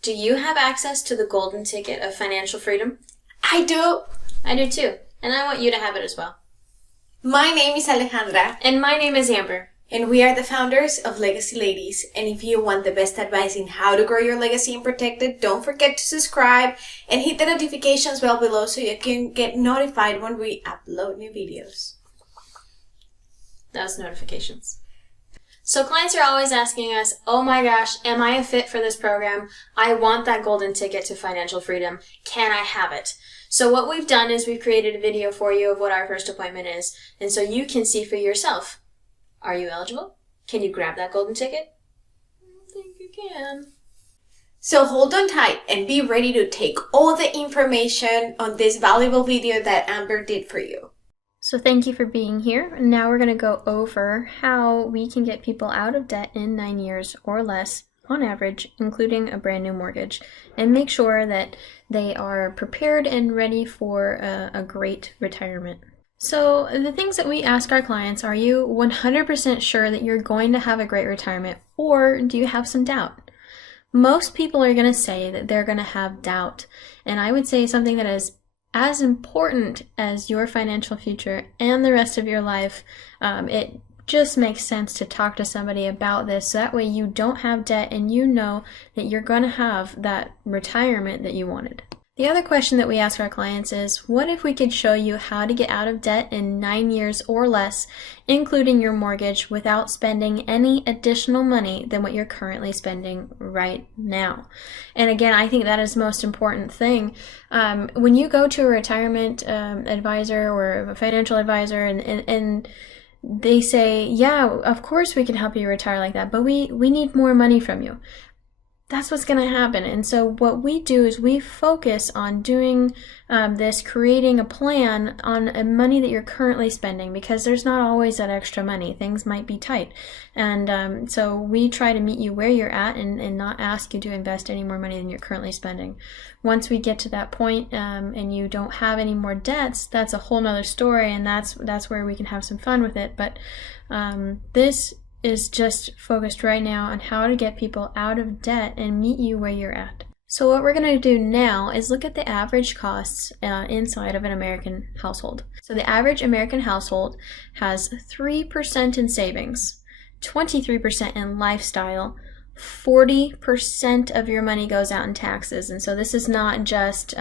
Do you have access to the golden ticket of financial freedom? I do. I do too, and I want you to have it as well. My name is Alejandra. And my name is Amber. And we are the founders of Legacy Ladies. And if you want the best advice in how to grow your legacy and protect it, don't forget to subscribe and hit the notifications bell below so you can get notified when we upload new videos. Those notifications. So clients are always asking us, oh my gosh, am I a fit for this program? I want that golden ticket to financial freedom. Can I have it? So what we've done is we've created a video for you of what our first appointment is, and so you can see for yourself. Are you eligible? Can you grab that golden ticket? I think you can. So hold on tight and be ready to take all the information on this valuable video that Amber did for you. So thank you for being here. Now we're going to go over how we can get people out of debt in 9 years or less on average, including a brand new mortgage, and make sure that they are prepared and ready for a great retirement. So the things that we ask our clients, are you 100% sure that you're going to have a great retirement, or do you have some doubt? Most people are going to say that they're going to have doubt, and I would say something that is as important as your financial future and the rest of your life. It just makes sense to talk to somebody about this, so that way you don't have debt and you know that you're going to have that retirement that you wanted. The other question that we ask our clients is, what if we could show you how to get out of debt in 9 years or less, including your mortgage, without spending any additional money than what you're currently spending right now? And again, I think that is the most important thing. When you go to a retirement advisor or a financial advisor and they say, yeah, of course we can help you retire like that, but we need more money from you. That's what's going to happen. And so what we do is we focus on doing this, creating a plan on money that you're currently spending, because there's not always that extra money. Things might be tight. And so we try to meet you where you're at and not ask you to invest any more money than you're currently spending. Once we get to that point and you don't have any more debts, that's a whole nother story, and that's where we can have some fun with it. But this is just focused right now on how to get people out of debt and meet you where you're at. So what we're going to do now is look at the average costs inside of an American household. So the average American household has 3% in savings, 23% in lifestyle, 40% of your money goes out in taxes. And so this is not just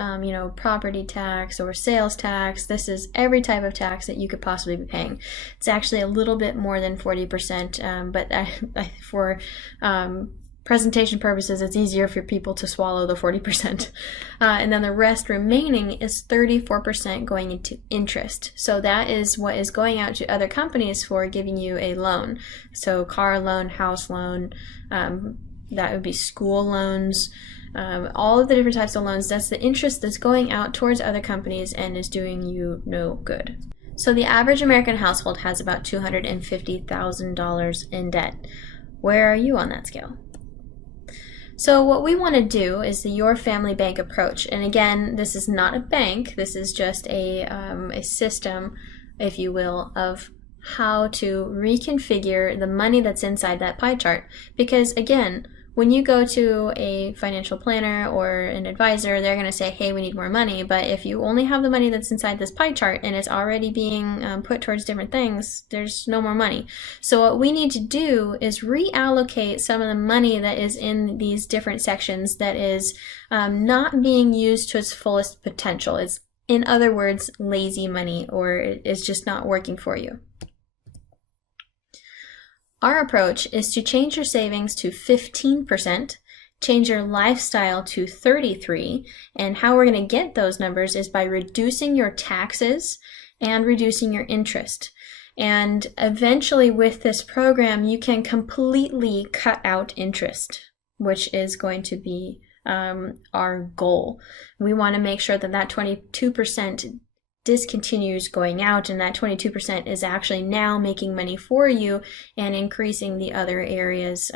property tax or sales tax. This is every type of tax that you could possibly be paying. It's actually a little bit more than 40%, but for presentation purposes, it's easier for people to swallow the 40%. And then the rest remaining is 34% going into interest. So that is what is going out to other companies for giving you a loan. So car loan, house loan, that would be school loans, all of the different types of loans. That's the interest that's going out towards other companies and is doing you no good. So the average American household has about $250,000 in debt. Where are you on that scale? So what we want to do is the Your Family Bank approach. And again, this is not a bank. This is just a system, if you will, of how to reconfigure the money that's inside that pie chart. Because again, when you go to a financial planner or an advisor, they're going to say, hey, we need more money. But if you only have the money that's inside this pie chart and it's already being put towards different things, there's no more money. So what we need to do is reallocate some of the money that is in these different sections that is not being used to its fullest potential. It's, in other words, lazy money, or it's just not working for you. Our approach is to change your savings to 15%, change your lifestyle to 33%, and how we're going to get those numbers is by reducing your taxes and reducing your interest. And eventually with this program, you can completely cut out interest, which is going to be our goal. We want to make sure that that 22% discontinues going out, and that 22% is actually now making money for you and increasing the other areas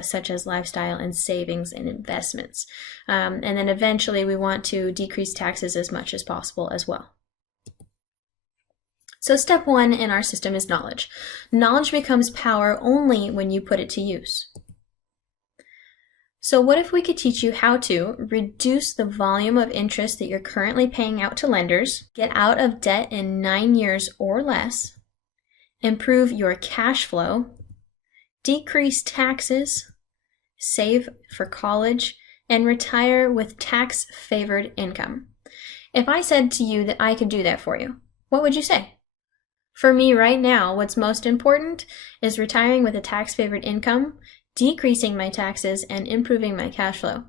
such as lifestyle and savings and investments. And then eventually we want to decrease taxes as much as possible as well. So step one in our system is knowledge. Knowledge becomes power only when you put it to use. So what if we could teach you how to reduce the volume of interest that you're currently paying out to lenders, get out of debt in 9 years or less, improve your cash flow, decrease taxes, save for college, and retire with tax-favored income? If I said to you that I could do that for you, what would you say? For me right now, what's most important is retiring with a tax-favored income, decreasing my taxes, and improving my cash flow.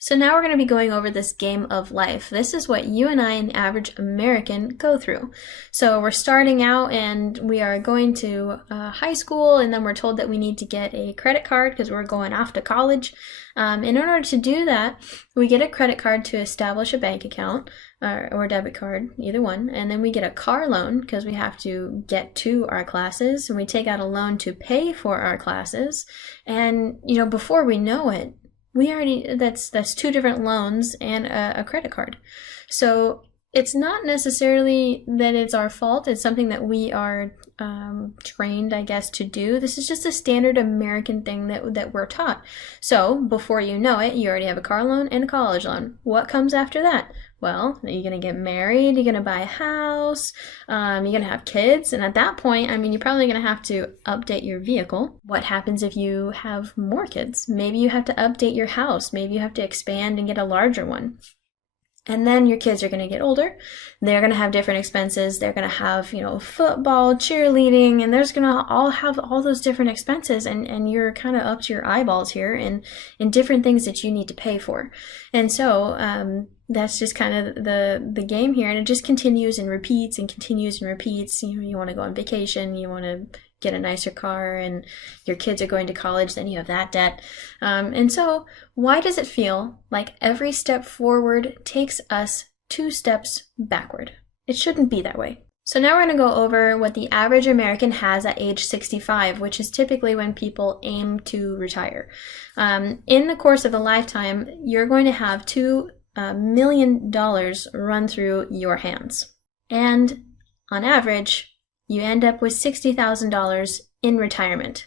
So now we're going to be going over this game of life. This is what you and I, an average American, go through. So we're starting out and we are going to high school, and then we're told that we need to get a credit card because we're going off to college. In order to do that, we get a credit card to establish a bank account or a debit card, either one. And then we get a car loan because we have to get to our classes, and we take out a loan to pay for our classes. And, before we know it, that's two different loans and a credit card. So it's not necessarily that it's our fault. It's something that we are trained, I guess, to do. This is just a standard American thing that we're taught. So before you know it, you already have a car loan and a college loan. What comes after that? Well, are you going to get married? You're going to buy a house? You're going to have kids? And at that point, you're probably going to have to update your vehicle. What happens if you have more kids? Maybe you have to update your house. Maybe you have to expand and get a larger one. And then your kids are going to get older. They're going to have different expenses. They're going to have, football, cheerleading, and there's going to all have all those different expenses. And you're kind of up to your eyeballs here in different things that you need to pay for. And so, that's just kind of the game here. And it just continues and repeats and continues and repeats. You want to go on vacation, you want to get a nicer car, and your kids are going to college, then you have that debt. And so why does it feel like every step forward takes us 2 steps backward? It shouldn't be that way. So now we're going to go over what the average American has at age 65, which is typically when people aim to retire. In the course of a lifetime, you're going to have $2 million run through your hands. And on average, you end up with $60,000 in retirement.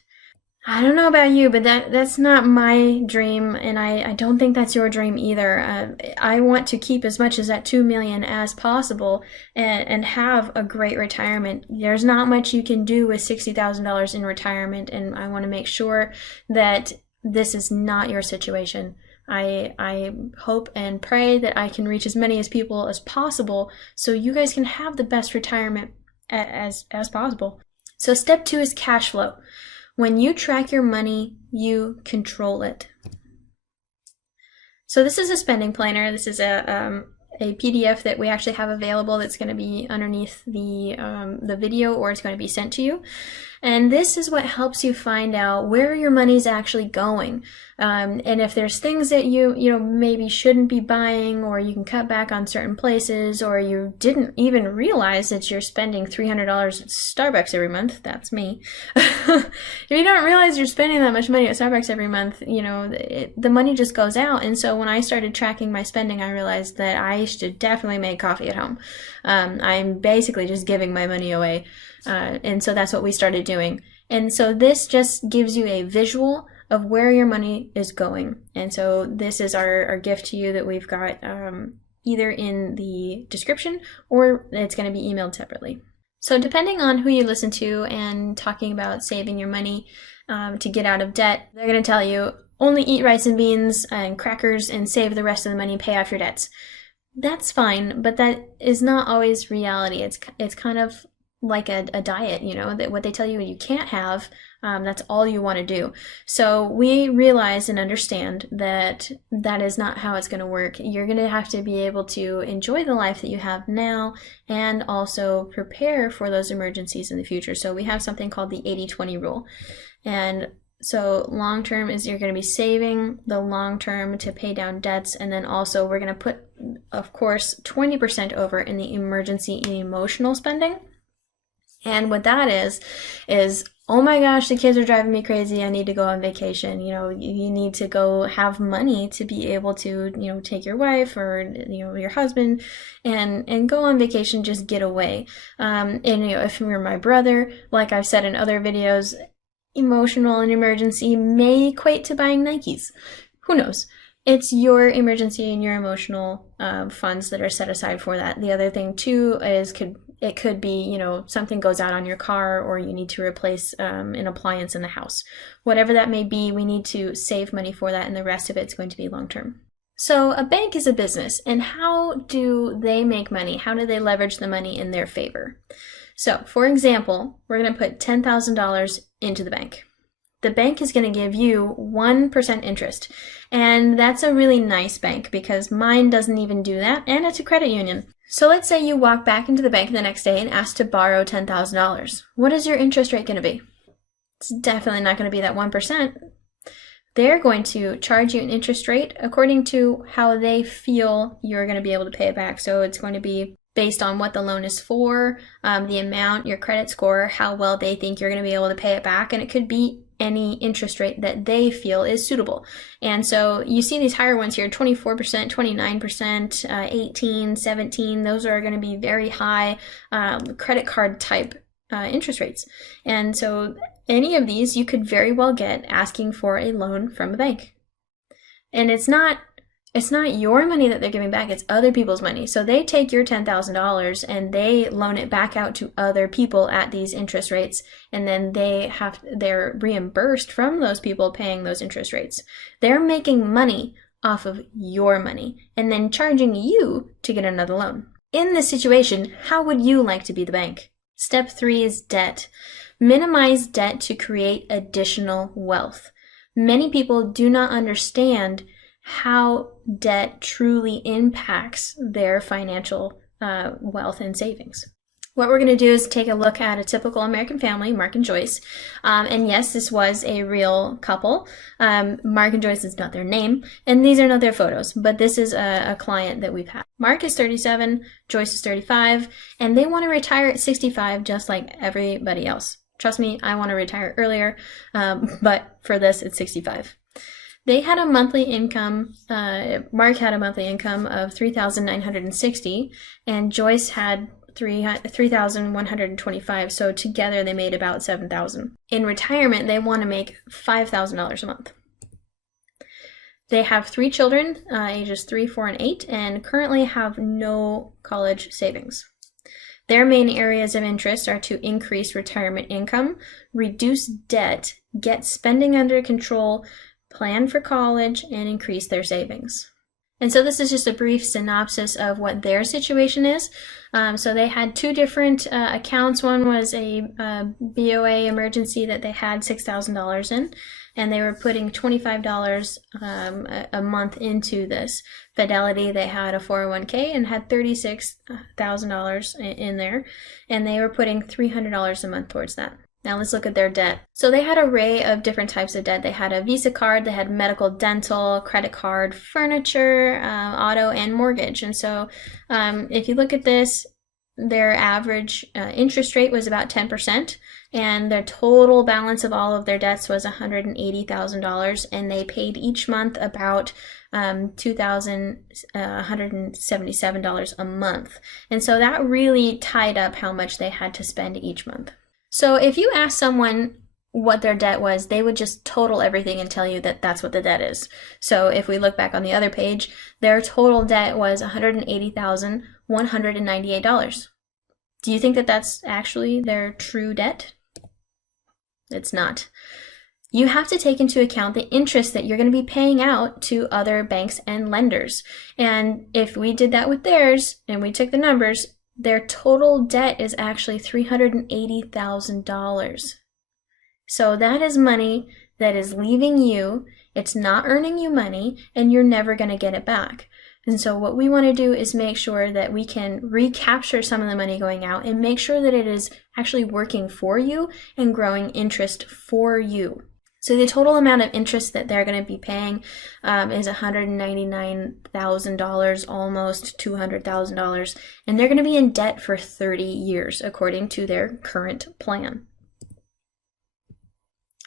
I don't know about you, but that's not my dream, and I don't think that's your dream either. I want to keep as much as that $2 million as possible and have a great retirement. There's not much you can do with $60,000 in retirement, and I want to make sure that this is not your situation. I hope and pray that I can reach as many as people as possible so you guys can have the best retirement as possible. So step 2 is cash flow. When you track your money, you control it. So this is a spending planner. This is a PDF that we actually have available that's going to be underneath the video, or it's going to be sent to you. And this is what helps you find out where your money's actually going. And if there's things that you maybe shouldn't be buying, or you can cut back on certain places, or you didn't even realize that you're spending $300 at Starbucks every month. That's me. If you don't realize you're spending that much money at Starbucks every month, the money just goes out. And so when I started tracking my spending, I realized that I should definitely make coffee at home. I'm basically just giving my money away. And so that's what we started doing. And so this just gives you a visual of where your money is going. And so this is our gift to you that we've got either in the description, or it's going to be emailed separately. So depending on who you listen to and talking about saving your money to get out of debt, they're going to tell you only eat rice and beans and crackers and save the rest of the money and pay off your debts. That's fine, but that is not always reality. It's kind of like a diet, that what they tell you can't have, that's all you want to do. So we realize and understand that that is not how it's going to work. You're going to have to be able to enjoy the life that you have now and also prepare for those emergencies in the future. So we have something called the 80-20 rule. And so long term is you're going to be saving the long term to pay down debts, and then also we're going to put, of course, 20% over in the emergency and emotional spending. And what that is, oh my gosh, the kids are driving me crazy, I need to go on vacation. You need to go have money to be able to, take your wife or, your husband and go on vacation, just get away. And, if you're my brother, like I've said in other videos, emotional and emergency may equate to buying Nikes. Who knows? It's your emergency and your emotional funds that are set aside for that. The other thing too is it could be, you know, something goes out on your car, or you need to replace an appliance in the house. Whatever that may be, we need to save money for that, and the rest of it's going to be long term. So a bank is a business, and how do they make money? How do they leverage the money in their favor? So for example, we're going to put $10,000 into the bank. The bank is going to give you 1% interest. And that's a really nice bank, because mine doesn't even do that, and it's a credit union. So let's say you walk back into the bank the next day and ask to borrow $10,000. What is your interest rate going to be? It's definitely not going to be that 1%. They're going to charge you an interest rate according to how they feel you're going to be able to pay it back. So it's going to be based on what the loan is for, the amount, your credit score, how well they think you're going to be able to pay it back, and it could be any interest rate that they feel is suitable. And so you see these higher ones here, 24%, 29%, 18, 17, those are going to be very high credit card type interest rates. And so any of these you could very well get asking for a loan from a bank. And it's not your money that they're giving back, it's other people's money. So they take your $10,000 and they loan it back out to other people at these interest rates, and then they're reimbursed from those people paying those interest rates. They're making money off of your money and then charging you to get another loan. In this situation, how would you like to be the bank? Step 3 is debt. Minimize debt to create additional wealth. Many people do not understand how debt truly impacts their financial wealth and savings. What we're going to do is take a look at a typical American family, Mark and Joyce. And yes, this was a real couple. Mark and Joyce is not their name, and these are not their photos, but this is a client that we've had. Mark is 37, Joyce is 35, and they want to retire at 65 just like everybody else. Trust me, I want to retire earlier, but for this, it's 65. They had a monthly income, Mark had a monthly income of $3,960, and Joyce had $3,125, so together they made about $7,000. In retirement, they want to make $5,000 a month. They have 3 children, ages 3, 4, and 8, and currently have no college savings. Their main areas of interest are to increase retirement income, reduce debt, get spending under control, plan for college, and increase their savings. And so this is just a brief synopsis of what their situation is. So they had 2 different accounts. One was a BOA emergency that they had $6,000 in, and they were putting $25 a month into this. Fidelity, they had a 401k and had $36,000 in there, and they were putting $300 a month towards that. Now let's look at their debt. So they had an array of different types of debt. They had a Visa card, they had medical, dental, credit card, furniture, auto, and mortgage. And so if you look at this, their average interest rate was about 10%, and their total balance of all of their debts was $180,000, and they paid each month about $2,177 a month. And so that really tied up how much they had to spend each month. So if you ask someone what their debt was, they would just total everything and tell you that that's what the debt is. So if we look back on the other page, their total debt was $180,198. Do you think that that's actually their true debt? It's not. You have to take into account the interest that you're going to be paying out to other banks and lenders. And if we did that with theirs and we took the numbers, their total debt is actually $380,000. So that is money that is leaving you. It's not earning you money, and you're never going to get it back. And so what we want to do is make sure that we can recapture some of the money going out and make sure that it is actually working for you and growing interest for you. So the total amount of interest that they're going to be paying is $199,000, almost $200,000, and they're going to be in debt for 30 years according to their current plan.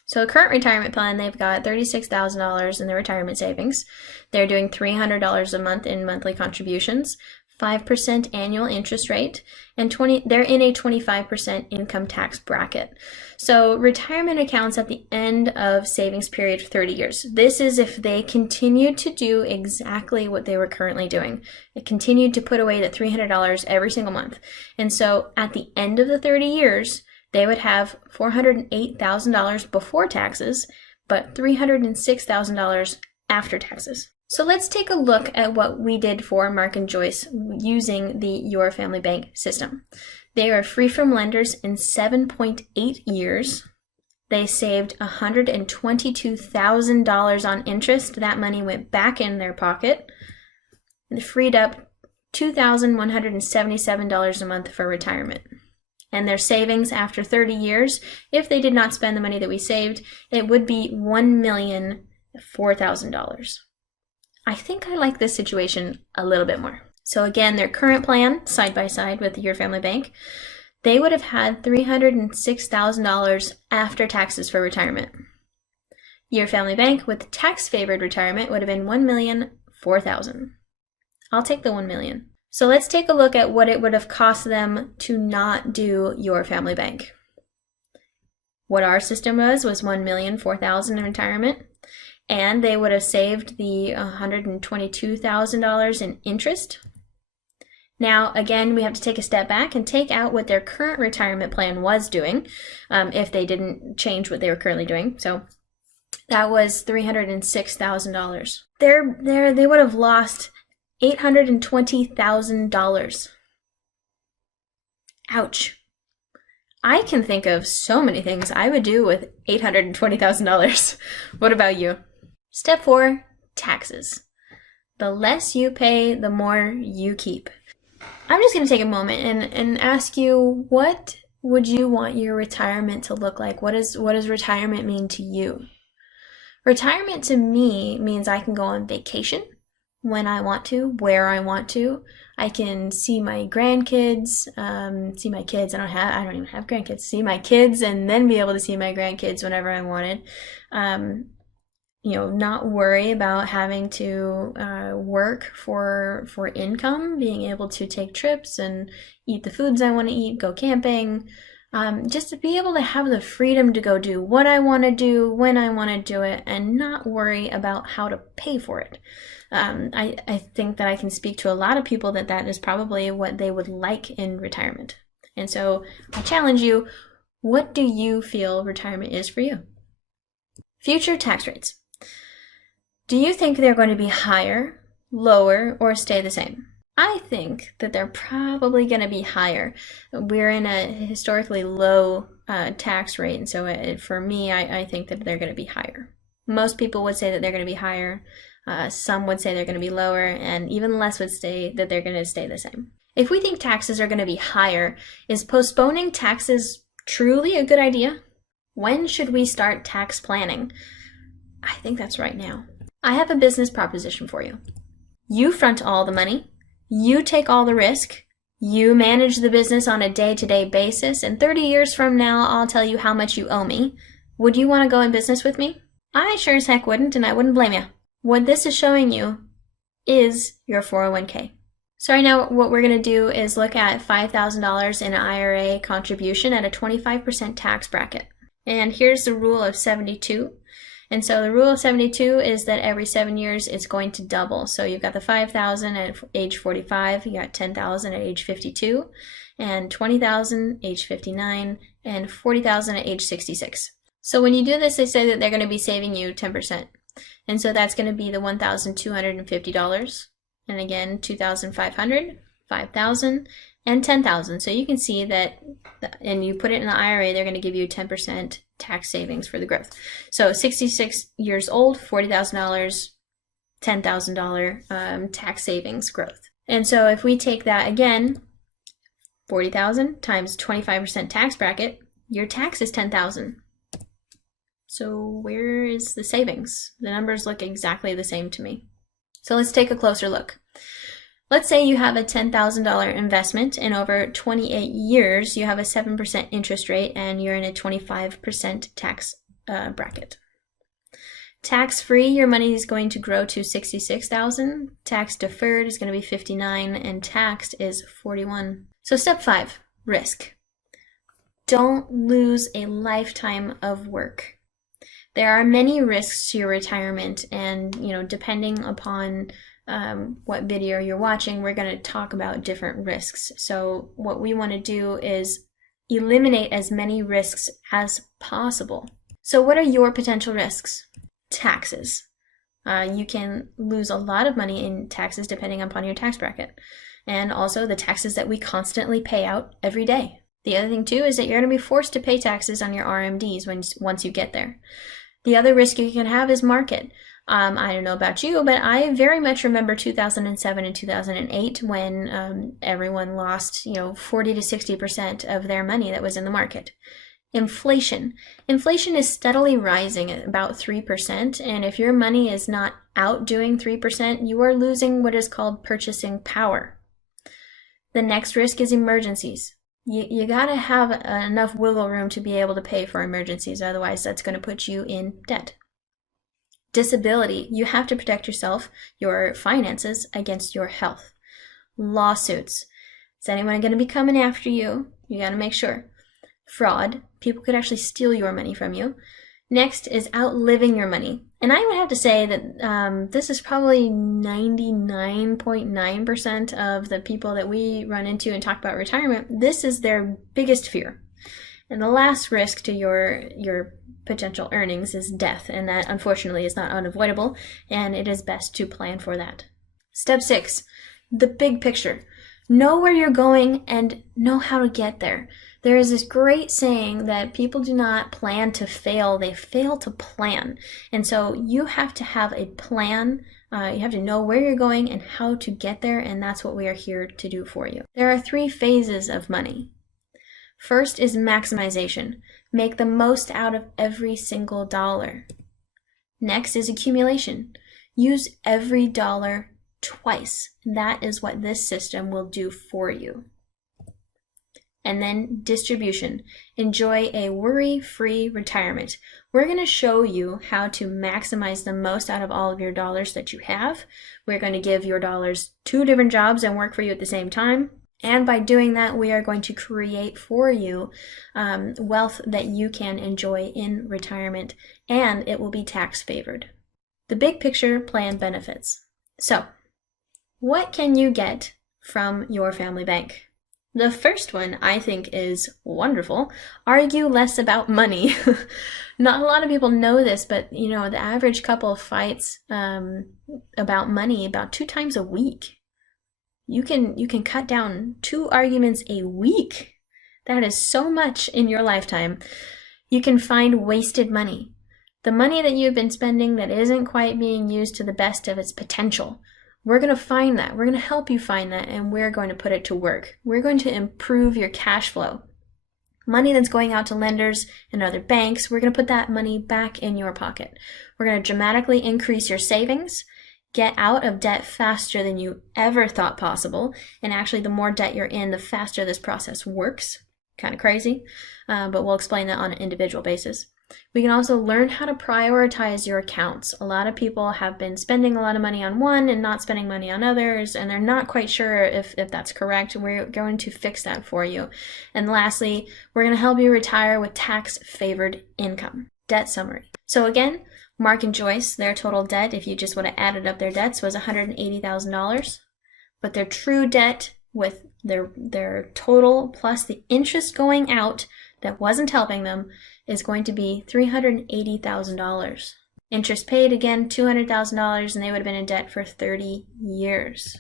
So the current retirement plan, they've got $36,000 in their retirement savings. They're doing $300 a month in monthly contributions, 5% annual interest rate, and they're in a 25% income tax bracket. So retirement accounts at the end of savings period of 30 years. This is if they continued to do exactly what they were currently doing. They continued to put away that $300 every single month. And so at the end of the 30 years, they would have $408,000 before taxes, but $306,000 after taxes. So let's take a look at what we did for Mark and Joyce using the Your Family Bank system. They are free from lenders in 7.8 years. They saved $122,000 on interest. That money went back in their pocket and freed up $2,177 a month for retirement. And their savings after 30 years, if they did not spend the money that we saved, it would be $1,004,000. I think I like this situation a little bit more. So again, their current plan, side by side with Your Family Bank, they would have had $306,000 after taxes for retirement. Your Family Bank with tax-favored retirement would have been $1,004,000. I'll take the $1 million. So let's take a look at what it would have cost them to not do Your Family Bank. What our system was $1,004,000 in retirement. And they would have saved the $122,000 in interest. Now, again, we have to take a step back and take out what their current retirement plan was doing, if they didn't change what they were currently doing. So that was $306,000. They would have lost $820,000. Ouch. I can think of so many things I would do with $820,000. What about you? Step 4, taxes. The less you pay, the more you keep. I'm just going to take a moment and ask you, what would you want your retirement to look like? What does retirement mean to you? Retirement to me means I can go on vacation when I want to, where I want to. I can see my grandkids, see my kids. I don't even have grandkids. See my kids and then be able to see my grandkids whenever I wanted. Not worry about having to work for income, being able to take trips and eat the foods I want to eat, go camping, just to be able to have the freedom to go do what I want to do, when I want to do it, and not worry about how to pay for it. I think that I can speak to a lot of people that is probably what they would like in retirement. And so I challenge you, what do you feel retirement is for you? Future tax rates. Do you think they're going to be higher, lower, or stay the same? I think that they're probably going to be higher. We're in a historically low tax rate, and so for me, I think that they're going to be higher. Most people would say that they're going to be higher. Some would say they're going to be lower, and even less would say that they're going to stay the same. If we think taxes are going to be higher, is postponing taxes truly a good idea? When should we start tax planning? I think that's right now. I have a business proposition for you. You front all the money. You take all the risk. You manage the business on a day-to-day basis, and 30 years from now, I'll tell you how much you owe me. Would you want to go in business with me? I sure as heck wouldn't, and I wouldn't blame you. What this is showing you is your 401k. So right now, what we're going to do is look at $5,000 in IRA contribution at a 25% tax bracket. And here's the rule of 72. And so the rule of 72 is that every 7 years it's going to double. So you've got the 5,000 at age 45, you got 10,000 at age 52, and 20,000 age 59, and 40,000 at age 66. So when you do this, they say that they're going to be saving you 10%. And so that's going to be the $1,250. And again, 2,500, 5,000, and 10,000. So you can see that, and you put it in the IRA, they're going to give you 10% tax savings for the growth. So 66 years old, $40,000, $10,000 tax savings growth. And so if we take that again, 40,000 times 25% tax bracket, your tax is 10,000. So where is the savings? The numbers look exactly the same to me. So let's take a closer look. Let's say you have a $10,000 investment and over 28 years you have a 7% interest rate and you're in a 25% tax bracket. Tax-free, your money is going to grow to $66,000. Tax deferred is going to be $59,000, and taxed is $41,000. So step 5, risk. Don't lose a lifetime of work. There are many risks to your retirement, and depending upon what video you're watching, we're going to talk about different risks. So what we want to do is eliminate as many risks as possible. So what are your potential risks? Taxes. You can lose a lot of money in taxes depending upon your tax bracket, and also the taxes that we constantly pay out every day. The other thing too is that you're going to be forced to pay taxes on your RMDs once you get there. The other risk you can have is market. I don't know about you, but I very much remember 2007 and 2008 when everyone lost 40 to 60% of their money that was in the market. Inflation. Inflation is steadily rising at about 3%, and if your money is not outdoing 3%, you are losing what is called purchasing power. The next risk is emergencies. You gotta have enough wiggle room to be able to pay for emergencies, otherwise that's going to put you in debt. Disability. You have to protect yourself, your finances, against your health. Lawsuits. Is anyone going to be coming after you? You got to make sure. Fraud. People could actually steal your money from you. Next is outliving your money. And I would have to say that this is probably 99.9% of the people that we run into and talk about retirement. This is their biggest fear. And the last risk to your potential earnings is death, and that unfortunately is not unavoidable, and it is best to plan for that. Step 6, the big picture. Know where you're going and know how to get there. There is this great saying that people do not plan to fail, they fail to plan. And so you have to have a plan. You have to know where you're going and how to get there, and that's what we are here to do for you. There are 3 phases of money. First is maximization. Make the most out of every single dollar. Next is accumulation. Use every dollar twice. That is what this system will do for you. And then distribution. Enjoy a worry-free retirement. We're going to show you how to maximize the most out of all of your dollars that you have. We're going to give your dollars 2 different jobs and work for you at the same time. And by doing that, we are going to create for you wealth that you can enjoy in retirement, and it will be tax favored. The big picture plan benefits. So, what can you get from your family bank? The first one I think is wonderful. Argue less about money. Not a lot of people know this, but the average couple fights about money about 2 times a week. You can cut down 2 arguments a week. That is so much in your lifetime. You can find wasted money. The money that you've been spending that isn't quite being used to the best of its potential. We're going to find that. We're going to help you find that, and we're going to put it to work. We're going to improve your cash flow. Money that's going out to lenders and other banks, we're going to put that money back in your pocket. We're going to dramatically increase your savings. Get out of debt faster than you ever thought possible. And actually, the more debt you're in, the faster this process works. Kind of crazy, but we'll explain that on an individual basis. We can also learn how to prioritize your accounts. A lot of people have been spending a lot of money on one and not spending money on others, and they're not quite sure if that's correct. We're going to fix that for you. And lastly, we're going to help you retire with tax-favored income. Debt summary. So again, Mark and Joyce, their total debt, if you just would have added up their debts, was $180,000. But their true debt with their total plus the interest going out that wasn't helping them is going to be $380,000. Interest paid, again, $200,000, and they would have been in debt for 30 years.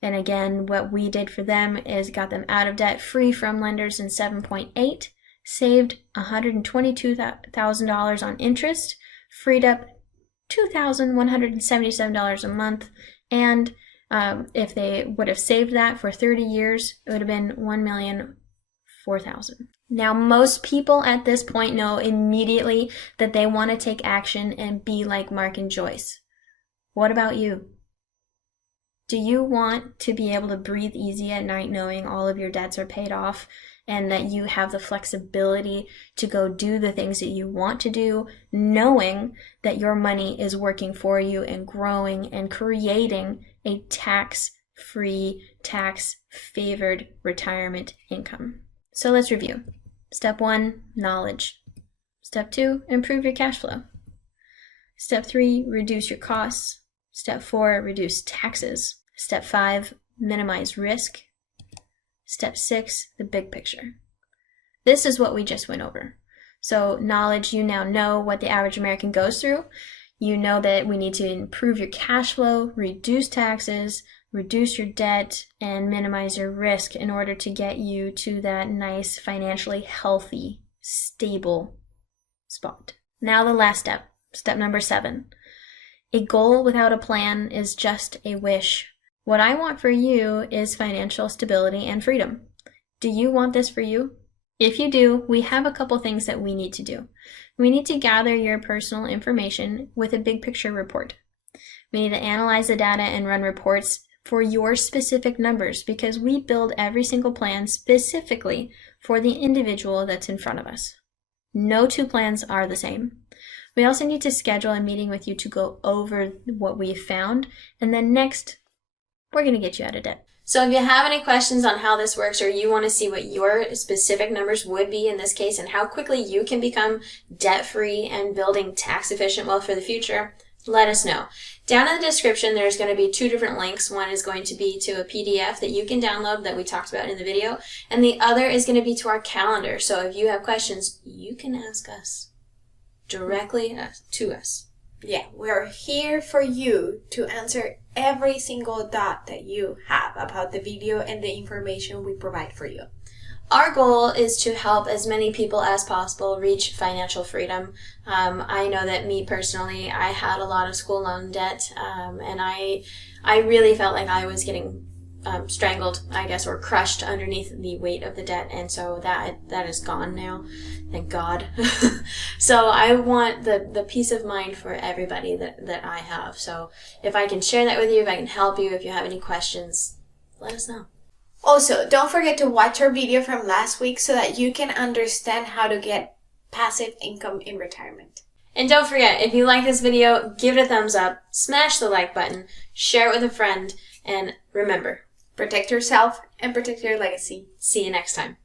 And again, what we did for them is got them out of debt, free from lenders in 7.8, saved $122,000 on interest, freed up $2,177 a month, and if they would have saved that for 30 years, it would have been $1,004,000. Now, most people at this point know immediately that they want to take action and be like Mark and Joyce. What about you? Do you want to be able to breathe easy at night knowing all of your debts are paid off and that you have the flexibility to go do the things that you want to do, knowing that your money is working for you and growing and creating a tax-free, tax-favored retirement income. So let's review. Step 1, knowledge. Step 2, improve your cash flow. Step 3, reduce your costs. Step 4, reduce taxes. Step 5, minimize risk. Step 6, the big picture. This is what we just went over. So knowledge, you now know what the average American goes through. You know that we need to improve your cash flow, reduce taxes, reduce your debt, and minimize your risk in order to get you to that nice, financially healthy, stable spot. Now the last step, step number 7. A goal without a plan is just a wish. What I want for you is financial stability and freedom. Do you want this for you? If you do, we have a couple things that we need to do. We need to gather your personal information with a big picture report. We need to analyze the data and run reports for your specific numbers, because we build every single plan specifically for the individual that's in front of us. No two plans are the same. We also need to schedule a meeting with you to go over what we found, and then next, we're going to get you out of debt. So if you have any questions on how this works, or you want to see what your specific numbers would be in this case and how quickly you can become debt-free and building tax-efficient wealth for the future, let us know. Down in the description, there's going to be 2 different links. One is going to be to a PDF that you can download that we talked about in the video, and the other is going to be to our calendar. So if you have questions, you can ask us directly to us. Yeah, we're here for you to answer every single doubt that you have about the video and the information we provide for you. Our goal is to help as many people as possible reach financial freedom. I know that me personally, I had a lot of school loan debt, and I really felt like I was getting strangled, I guess, or crushed underneath the weight of the debt, and so that is gone now, thank God. So I want the peace of mind for everybody that I have. So if I can share that with you, if I can help you, if you have any questions, let us know. Also, don't forget to watch our video from last week so that you can understand how to get passive income in retirement. And don't forget, if you like this video, give it a thumbs up, smash the like button, share it with a friend, and remember, Protect yourself and protect your legacy. See you next time.